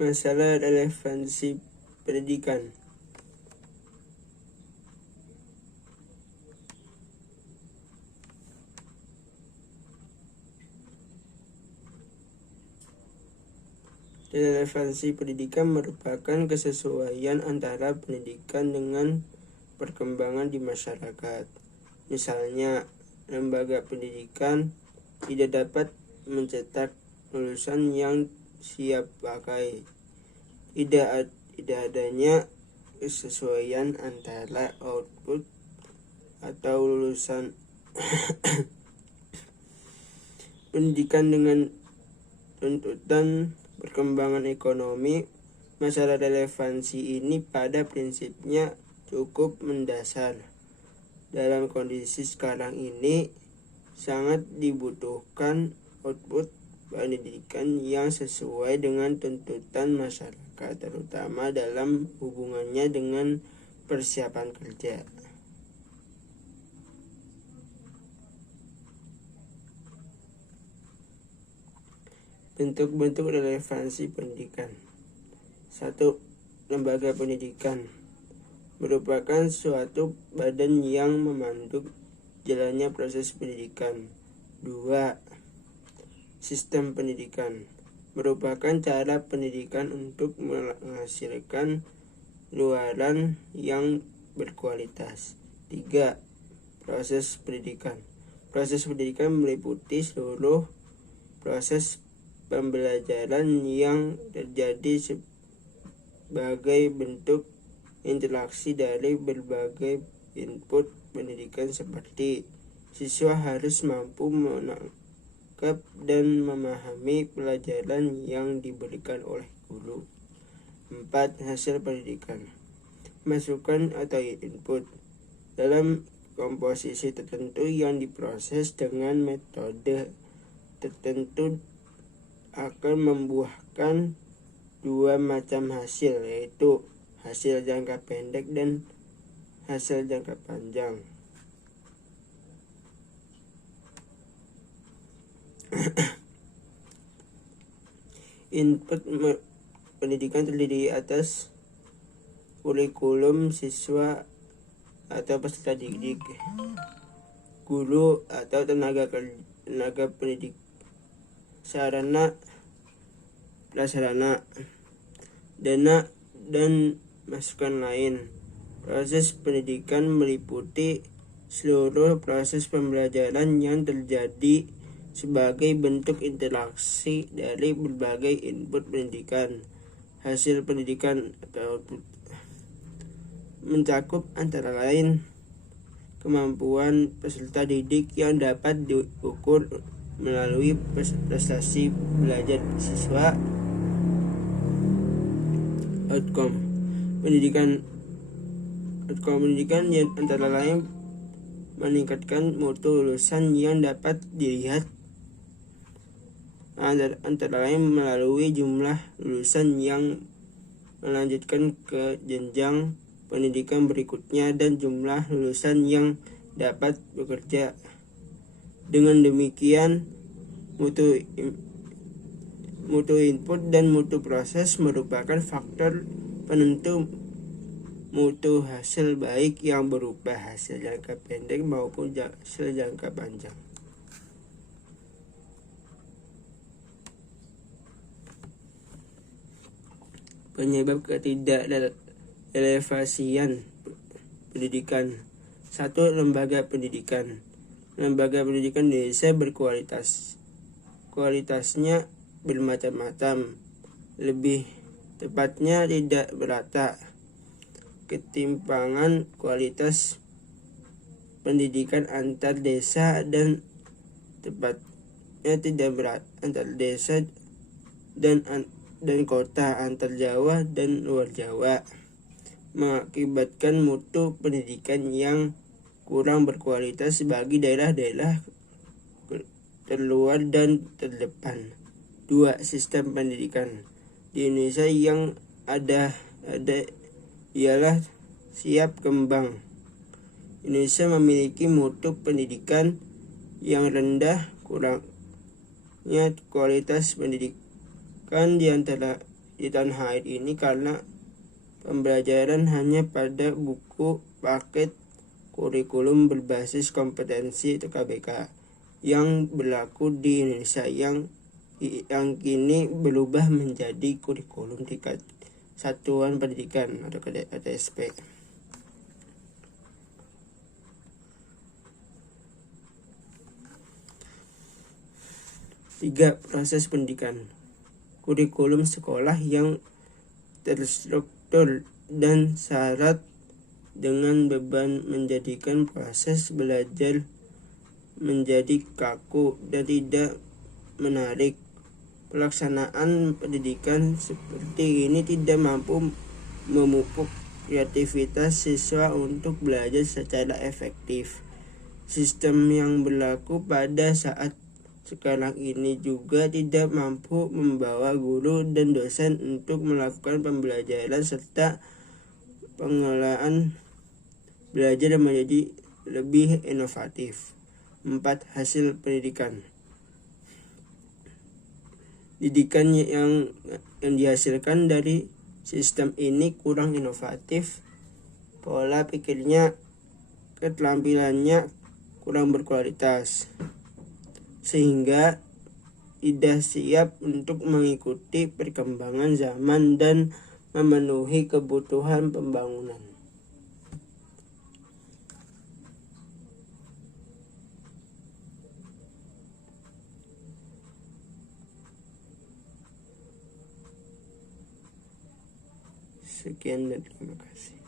Masalah relevansi pendidikan. Relevansi pendidikan merupakan kesesuaian antara pendidikan dengan perkembangan di masyarakat. Misalnya, lembaga pendidikan tidak dapat mencetak lulusan yang siap pakai. Tidak adanya kesesuaian antara output atau lulusan pendidikan dengan tuntutan perkembangan ekonomi. Masalah relevansi ini pada prinsipnya cukup mendasar. Dalam kondisi sekarang ini sangat dibutuhkan output pendidikan yang sesuai dengan tuntutan masyarakat, terutama dalam hubungannya dengan persiapan kerja. Bentuk-bentuk relevansi pendidikan. 1. Lembaga pendidikan merupakan suatu badan yang memandu jalannya proses pendidikan. 2. Sistem pendidikan merupakan cara pendidikan untuk menghasilkan luaran yang berkualitas. 3. Proses pendidikan. Proses pendidikan meliputi seluruh proses pembelajaran yang terjadi sebagai bentuk interaksi dari berbagai input pendidikan seperti siswa harus mampu menangkap dan memahami pelajaran yang diberikan oleh guru. 4. Hasil pendidikan. Masukan atau input dalam komposisi tertentu yang diproses dengan metode tertentu akan membuahkan dua macam hasil, yaitu hasil jangka pendek dan hasil jangka panjang. Input pendidikan terdiri atas kurikulum siswa atau peserta didik, guru atau tenaga pendidik, sarana prasarana, dana, dan masukan lain. Proses pendidikan meliputi seluruh proses pembelajaran yang terjadi sebagai bentuk interaksi dari berbagai input pendidikan. Hasil pendidikan atau output mencakup antara lain kemampuan peserta didik yang dapat diukur melalui prestasi belajar siswa. Outcome pendidikan yang antara lain meningkatkan mutu lulusan yang dapat dilihat antara lain melalui jumlah lulusan yang melanjutkan ke jenjang pendidikan berikutnya dan jumlah lulusan yang dapat bekerja. Dengan demikian, mutu input dan mutu proses merupakan faktor penentu mutu hasil baik yang berupa hasil jangka pendek maupun hasil jangka panjang. Penyebab ketidakrelevansian pendidikan. 1. Lembaga pendidikan. Lembaga pendidikan Indonesia berkualitas. Kualitasnya bermacam-macam, lebih tepatnya tidak merata. Ketimpangan kualitas pendidikan antar desa dan tepatnya tidak merata antar desa dan kota, antar Jawa dan luar Jawa, mengakibatkan mutu pendidikan yang kurang berkualitas bagi daerah-daerah terluar dan terdepan. 2. Sistem pendidikan di Indonesia yang ada ialah siap kembang. Indonesia memiliki mutu pendidikan yang rendah, kurangnya kualitas pendidikan di tanah air ini karena pembelajaran hanya pada buku paket kurikulum berbasis kompetensi atau KBK yang berlaku di Indonesia yang kini berubah menjadi kurikulum tingkat satuan pendidikan atau KTSP. 3. Proses pendidikan. Kurikulum sekolah yang terstruktur dan syarat dengan beban menjadikan proses belajar menjadi kaku dan tidak menarik. Pelaksanaan pendidikan seperti ini tidak mampu memupuk kreativitas siswa untuk belajar secara efektif. Sistem yang berlaku pada saat sekarang ini juga tidak mampu membawa guru dan dosen untuk melakukan pembelajaran serta pengelolaan belajar menjadi lebih inovatif. 4. Hasil pendidikan. Didikan yang dihasilkan dari sistem ini kurang inovatif, pola pikirnya, keterampilannya kurang berkualitas, sehingga tidak siap untuk mengikuti perkembangan zaman dan memenuhi kebutuhan pembangunan. Sekian dan terima kasih.